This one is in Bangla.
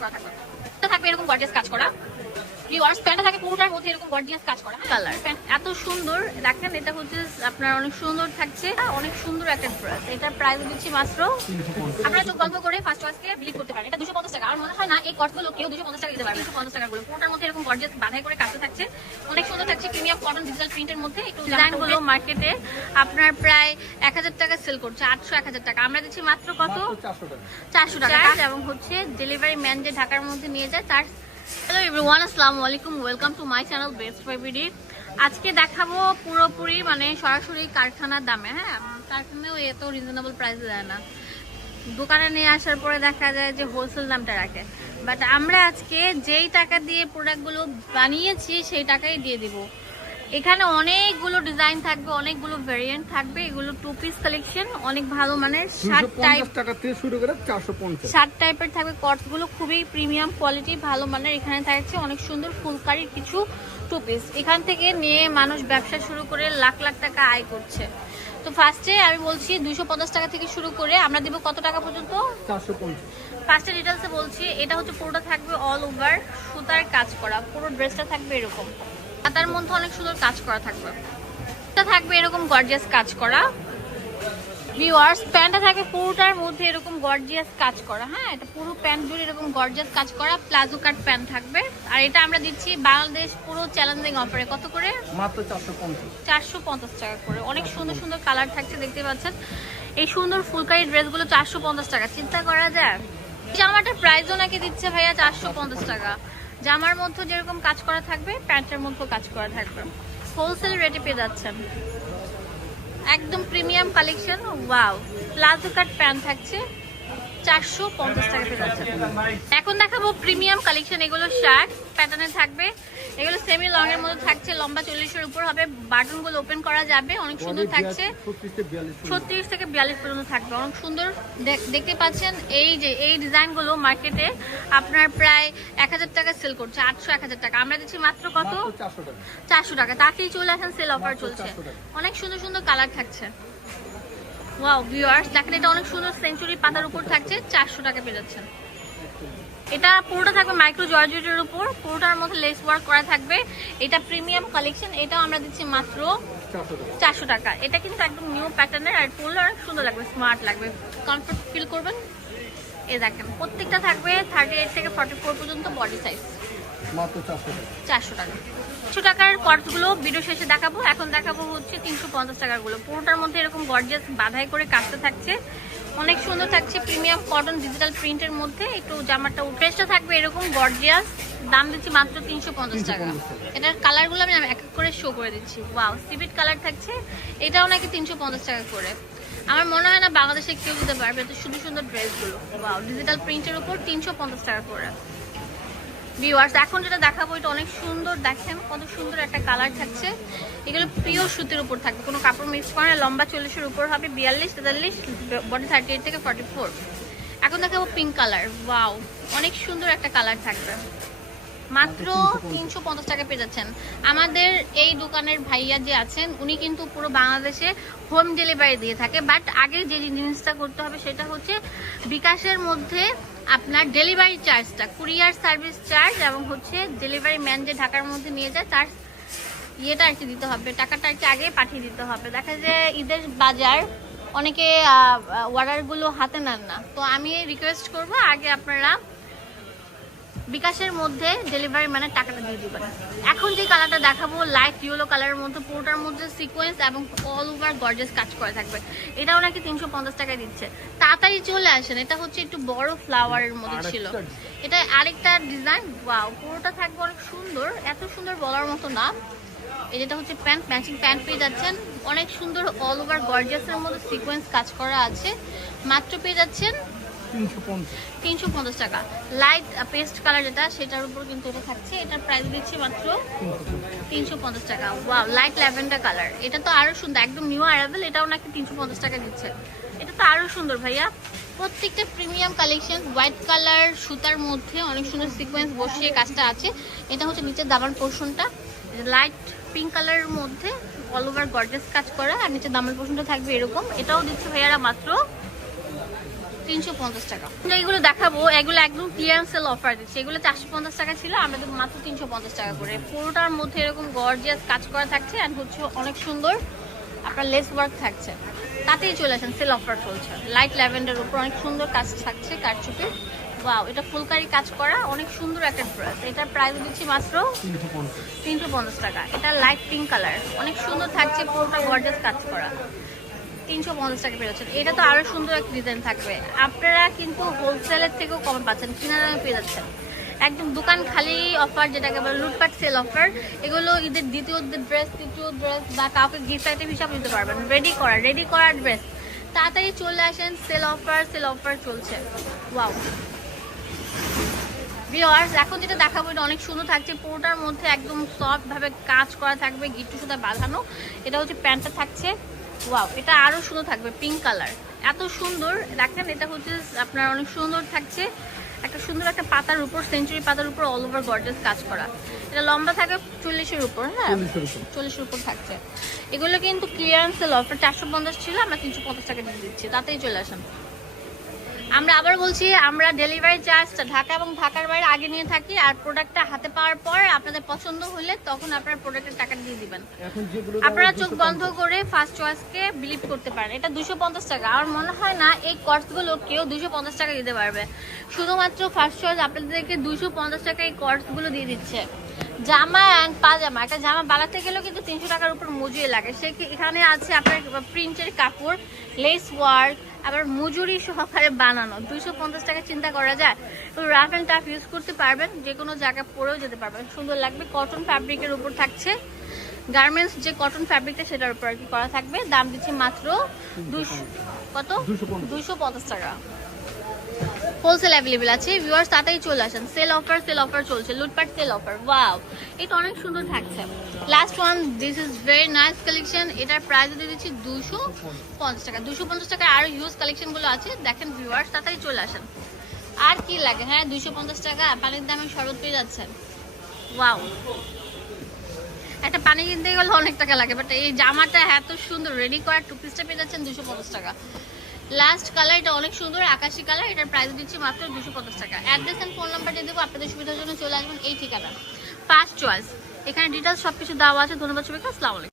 করা থাকবে। থাকবে এরকম গর্জিয়াস কাজ করা। ভিউয়ার্স প্যান্টটা থাকে পুরোটার মধ্যে এরকম গর্জিয়াস কাজ করা। কালার এত সুন্দর। দেখেন এটা হচ্ছে আপনার অনেক সুন্দর থাকছে। অনেক সুন্দর একটা ড্রেস এটার প্রাইস দিচ্ছি মাত্র আপনারা চোখ গল্প করে ফার্স্ট ওয়াশকে বিলিভ করতে পারেন। এটা দুশো পঞ্চাশ টাকা। আমার মনে হয় না এই কটগুলো কেউ দুশো পঞ্চাশ টাকা দিতে পারবে দুশো পঞ্চাশ টাকা পুরোটার মধ্যে এরকম গর্জিয়াস বাধাই করে কাজটা থাকছে। অনেক সুন্দর থাকছে প্রিমিয়াম কটন ডিজিটাল প্রিন্টের মধ্যে। একটু ডিজাইনগুলো মার্কেটে আপনার প্রায় এক হাজার টাকা সেল করছে আটশো এক হাজার টাকা। আমরা দিচ্ছি মাত্র কত? চারশো টাকা। এবং হচ্ছে ডেলিভারি ম্যান যে ঢাকার মধ্যে নিয়ে যায় তার হ্যালো এভরিওয়ান আসসালামু আলাইকুম welcome to my channel best ফাইভিডি আজকে দেখাবো পুরোপুরি মানে সরাসরি কারখানার দামে হ্যাঁ? কারখানাও এত রিজনেবল প্রাইসে দেয় না। দোকানে নিয়ে আসার পরে দেখা যায় যে হোলসেল দামটা রাখে। বাট আমরা আজকে যেই টাকা দিয়ে প্রোডাক্টগুলো বানিয়েছি, সেই টাকাই দিয়ে দিব। এখানে অনেকগুলো ডিজাইন থাকবে অনেকগুলো ভেরিয়েন্ট থাকবে। এগুলো টু পিস কালেকশন অনেক ভালো মানে দুশো শার্ট টাইপ টাকা থেকে শুরু করে চারশো পঞ্চাশ। শার্ট টাইপের থাকবে কটসগুলো খুবই প্রিমিয়াম কোয়ালিটি ভালো মানের এখানে থাকছে। অনেক সুন্দর ফুলকারির কিছু টু পিস এখান থেকে নিয়ে মানুষ ব্যবসা শুরু করে লাখ লাখ টাকা আয় করছে। তো ফার্স্টে আমি বলছি দুইশো পঞ্চাশ টাকা থেকে শুরু করে আমরা দিব কত টাকা পর্যন্ত? ফার্স্টে ডিটেলসে বলছি এটা হচ্ছে পুরোটা থাকবে অল ওভার সুতার কাজ করা। পুরো ড্রেসটা থাকবে এরকম। তার মধ্যে অনেক সুন্দর কাজ করা থাকবে। এটা থাকবে এরকম গর্জিয়াস কাজ করা। ভিউয়ার্স প্যান্টটা থাকে পুরোটার মধ্যে এরকম গর্জিয়াস কাজ করা হ্যাঁ? এটা পুরো প্যান্ট জুড়ে এরকম গর্জিয়াস কাজ করা। প্লাজো কাট প্যান্ট থাকবে। আর এটা আমরা দিচ্ছি বাংলাদেশ পুরো চ্যালেঞ্জিং অফারে কত করে? মাত্র চারশো পঞ্চাশ। চারশো পঞ্চাশ টাকা করে। অনেক সুন্দর সুন্দর কালার থাকছে দেখতে পাচ্ছেন। এই সুন্দর ফুলকারি ড্রেসগুলো চারশো পঞ্চাশ টাকা। চিন্তা করা যায়। জামাটার প্রাইসও নাকি দিচ্ছে ভাইয়া চারশো পঞ্চাশ টাকা। জামার মধ্যে যেরকম কাজ করা থাকবে, প্যান্টের মধ্যেও কাজ করা থাকবে। হোলসেল রেটে পেয়ে যাচ্ছেন। একদম premium collection wow palazzo cut pant থাকছে। চারশো পঞ্চাশ টাকা পেয়ে যাচ্ছে। এখন দেখাবো প্রিমিয়াম কালেকশন। এগুলো শার্ট প্যাটার্নে থাকবে। এগুলো সেমি লং এর মধ্যে থাকছে লম্বা চল্লিশের উপর হবে। বাটনগুলো ওপেন করা যাবে অনেক সুন্দর থাকছে। ছত্রিশ থেকে বিয়াল্লিশ পর্যন্ত। থাকবে। অনেক সুন্দর দেখ- দেখতে পাচ্ছেন এই যে এই ডিজাইনগুলো মার্কেটে আপনার প্রায় এক হাজার টাকা সেল করছে আটশো এক হাজার টাকা। আমরা দিচ্ছি মাত্র কত? চারশো টাকা। তাতেই চলে আসেন সেল অফার চলছে। অনেক সুন্দর সুন্দর কালার থাকছে। ওয়াও ভিউয়ার্স দেখেন, এটা অনেক সুন্দর সেঞ্চুরি পাতার উপর থাকছে, চারশো টাকা পেয়ে যাচ্ছেন। এটা পুরোটা থাকবে মাইক্রো জর্জেটের উপর, পুরোটার মধ্যে লেস ওয়ার্ক করা থাকবে। এটা প্রিমিয়াম কালেকশন এটাও আমরা দিচ্ছি মাত্র চারশো টাকা। এটা কিন্তু একদম নিউ প্যাটার্নের আর পরলে অনেক সুন্দর লাগবে স্মার্ট লাগবে। কমফর্ট ফিল করবেন? এ দেখেন, প্রত্যেকটা থাকবে থার্টি এইট থেকে ফর্টি ফোর পর্যন্ত বডি সাইজ মাত্র চারশো টাকা। চারশো টাকা। একশো টাকার কটগুলো ভিডিও শেষে দেখাবো। এখন দেখাবো হচ্ছে তিনশো পঞ্চাশ টাকারগুলো। পুরোটার মধ্যে এরকম গর্জিয়াস বাধাই করে কাটতে থাকছে। অনেক সুন্দর থাকছে প্রিমিয়াম কটন ডিজিটাল প্রিন্টের মধ্যে। একটু জামাটা ড্রেসটা থাকবে এরকম গর্জিয়াস দাম দিচ্ছি মাত্র তিনশো পঞ্চাশ টাকা। 350 টাকা। এটার কালারগুলো আমি এক এক করে শো করে দিচ্ছি। ওয়াও সিভিট কালার থাকছে। এটাও নাকি তিনশো পঞ্চাশ টাকা করে। আমার মনে হয় না বাংলাদেশে কেউ দিতে পারবে। এত সুন্দর সুন্দর ড্রেসগুলো ওয়াও ডিজিটাল প্রিন্টের উপর তিনশো পঞ্চাশ টাকা করে। ভিউয়ার্স এখন যেটা দেখাবো, এটা অনেক সুন্দর, দেখেন কত সুন্দর একটা কালার থাকছে। এগুলো প্রিয় সুতির উপর থাকবে, কোনো কাপড় মিক্স করে লম্বা চল্লিশের উপর হবে, বিয়াল্লিশ, তেতাল্লিশ বডি থার্টি এইট থেকে ফর্টি ফোর এখন দেখাবো পিঙ্ক কালার ওয়াও অনেক সুন্দর একটা কালার থাকবে। মাত্র তিনশো পঞ্চাশ টাকা পেয়ে যাচ্ছেন। আমাদের এই দোকানের ভাইয়া যে আছেন, উনি কিন্তু পুরো বাংলাদেশে হোম ডেলিভারি দিয়ে থাকে। বাট আগে যে জিনিসটা করতে হবে সেটা হচ্ছে বিকাশের মধ্যে আপনার ডেলিভারি চার্জটা কুরিয়ার সার্ভিস চার্জ এবং হচ্ছে ডেলিভারি ম্যান যে ঢাকার মধ্যে নিয়ে যায়, তার ইয়েটা আর কি দিতে হবে, টাকাটা আর কি আগে পাঠিয়ে দিতে হবে। দেখা যায় ঈদের বাজার, অনেকে অর্ডারগুলো হাতে নেন না। তো আমি রিকোয়েস্ট করব, আগে আপনারা বিকাশের মধ্যে ডেলিভারি মানে টাকাটা দিয়ে দিবেন। এখন যে কালারটা দেখাবো লাইট ইয়েলো কালারের মধ্যে পুরোটার মধ্যে সিকোয়েন্স এবং অল ওভার গর্জেস কাজ করে থাকবে। এটাও নাকি তিনশো পঞ্চাশ টাকায় দিচ্ছে। তাড়াতাড়ি চলে আসেন এটা হচ্ছে একটু বড় ফ্লাওয়ারের মধ্যে ছিল। এটা আরেকটা ডিজাইন ওয়াও পুরোটা থাকবে অনেক সুন্দর এত সুন্দর বলার মতো না। এই যেটা হচ্ছে প্যান্ট ম্যাচিং প্যান্ট পেয়ে যাচ্ছেন। অনেক সুন্দর অল ওভার গর্জিয়াসের মধ্যে সিকোয়েন্স কাজ করা আছে। মাত্র পেয়ে যাচ্ছেন তিনশো পঞ্চাশ টাকা। লাইট পেস্ট কালার যেটা, সেটার উপর কিন্তু এটা থাকছে। এটার প্রাইস দিচ্ছি মাত্র তিনশো পঞ্চাশ টাকা। ওয়াও লাইট ল্যাভেন্ডার কালার এটা তো আরও সুন্দর, একদম নিউ অ্যারাইভেল এটাও নাকি তিনশো পঞ্চাশ টাকা দিচ্ছে। এটা তো আরও সুন্দর ভাইয়া। প্রত্যেকটা প্রিমিয়াম কালেকশন হোয়াইট কালার সুতার মধ্যে অনেক সুন্দর সিকোয়েন্স বসিয়ে কাজটা আছে। এটা হচ্ছে নিচের দামান পোর্শনটা লাইট পিঙ্ক কালারের মধ্যে অল ওভার গর্জেস কাজ করা। আর নিচে দামাল পোর্শনটা থাকবে এরকম। এটাও দিচ্ছে ভাইয়ারা মাত্র তিনশো পঞ্চাশ টাকা। এগুলো দেখাবো, এগুলো একদম ক্লিয়ারেন্স সেল অফার দিচ্ছে। এগুলো চারশো পঞ্চাশ টাকা ছিল আমরা দেবো মাত্র তিনশো পঞ্চাশ টাকা করে। পুরোটার মধ্যে এরকম গর্জিয়াস কাজ করা থাকছে অ্যান্ড হচ্ছে অনেক সুন্দর আপনার লেস ওয়ার্ক থাকছে। তাতেই চলে আসেন সেল অফার চলছে। লাইট ল্যাভেন্ডার উপর অনেক সুন্দর কাজ থাকছে কারচুপি। ওয়াও এটা ফুলকারি কাজ করা, অনেক সুন্দর একটা ড্রেস এটার প্রাইস দিচ্ছি মাত্র তিনশো পঞ্চাশ। টাকা। এটা লাইট পিঙ্ক কালার অনেক সুন্দর থাকছে, পুরোটা গর্জাস কাজ করা। তিনশো পঞ্চাশ টাকা পেয়ে এটা তো আরও সুন্দর একটা ডিজাইন থাকবে। আপনারা কিন্তু হোলসেলের থেকেও কম পাচ্ছেন কিনা দামে পেয়ে যাচ্ছেন। একদম দোকান খালি অফার যেটাকে বলে লুটপাট সেল অফার এগুলো ঈদের দ্বিতীয় ড্রেস তৃতীয় ড্রেস বা কাউকে গিফট আইটেম হিসাবে নিতে পারবেন। রেডি করা রেডি করা ড্রেস তাড়াতাড়ি চলে আসেন সেল অফার সেল অফার চলছে। ওয়াও ভিওয়ার্স এখন যেটা দেখাবো, এটা অনেক সুন্দর থাকছে। পুরোটার মধ্যে একদম সফট ভাবে কাজ করা থাকবে, গিট্টু সুতা বাঁধানো। এটা হচ্ছে প্যান্টটা থাকছে। ওয়াও এটা আরও সুন্দর থাকবে পিঙ্ক কালার এত সুন্দর দেখেন এটা হচ্ছে আপনার অনেক সুন্দর থাকছে। একটা সুন্দর একটা পাতার উপর সেঞ্চুরি পাতার উপর অল ওভার গর্জেস কাজ করা। এটা লম্বা থাকে চল্লিশের উপর হ্যাঁ? চল্লিশের উপর। থাকছে। এগুলো কিন্তু ক্লিয়ারেন্সের অফার চারশো পঞ্চাশ ছিল আমরা তিনশো পঞ্চাশ টাকা দিয়ে দিচ্ছি তাতেই চলে আসেন। আমরা আবার বলছি আমরা ডেলিভারি চার্জটা ঢাকা এবং ঢাকার বাইরে আগে নিয়ে থাকি আর প্রোডাক্টটা হাতে পাওয়ার পর আপনাদের পছন্দ হলে তখন আপনারা প্রোডাক্টের টাকা দিয়ে দিবেন। আপনারা চোখ বন্ধ করে ফার্স্ট চয়েসকে বিলিভ করতে পারেন। এটা দুশো পঞ্চাশ টাকা। আমার মনে হয় না এই কোর্সগুলো কেউ দুশো পঞ্চাশ টাকা দিতে পারবে। শুধুমাত্র ফার্স্ট চয়েস আপনাদেরকে দুশো পঞ্চাশ টাকা এই কোর্সগুলো দিয়ে দিচ্ছে। জামা অ্যান্ড পাজামা। একটা জামা বানাতে গেলেও কিন্তু তিনশো টাকার উপর মজুরি লাগে। সে কি- এখানে আছে আপনার প্রিন্টের কাপড় লেস ওয়ার্ক আবার মজুরি সহকারে বানানো। দুইশো পঞ্চাশ টাকা চিন্তা করা যায়। তো রাফ অ্যান্ড টাফ ইউজ করতে পারবেন যে কোনো জায়গায় পরেও যেতে পারবেন। সুন্দর লাগবে। কটন ফ্যাব্রিকের উপর থাকছে। গার্মেন্টস যে কটন ফ্যাব্রিকটা সেটার উপর আর কি করা থাকবে। দাম দিচ্ছে মাত্র দুইশো কত? 250 দুশো পঞ্চাশ টাকা। হোলসেল অ্যাভেলেবেল আছে। ভিউয়ার্স তাতেই চলে আসেন। সেল অফার সেল অফার চলছে। লুটপাট সেল অফার ওয়াও এটা অনেক সুন্দর থাকছে। Last one this is very nice collection এটার প্রাইস দিয়ে দিচ্ছি দুশো পঞ্চাশ টাকা। দুশো পঞ্চাশ টাকা আরও হিউজ কালেকশনগুলো আছে। দেখেন ভিউয়ার্স তাড়াতাড়ি চলে আসেন। আর কি লাগে? হ্যাঁ দুশো পঞ্চাশ টাকা। পানির দামে শরবত পেয়ে যাচ্ছেন ওয়াও একটা পানি কিনতে গেলে অনেক টাকা লাগে বাট এই জামাটা এত সুন্দর। রেডি করা টু পিসটা পেয়ে যাচ্ছেন দুশো পঞ্চাশ টাকা। লাস্ট কালার এটা অনেক সুন্দর, আকাশি কালার এটার প্রাইস দিচ্ছি মাত্র দুশো পঞ্চাশ টাকা। অ্যাড্রেস অ্যান্ড ফোন নাম্বার দিয়ে দেবো, আপনাদের সুবিধার জন্য চলে আসবেন এই ঠিকানা ফার্স্ট চয়েস এখানে ডিটেলস সবকিছু দেওয়া আছে, ধন্যবাদ সবাইকে আসসালামু আলাইকুম।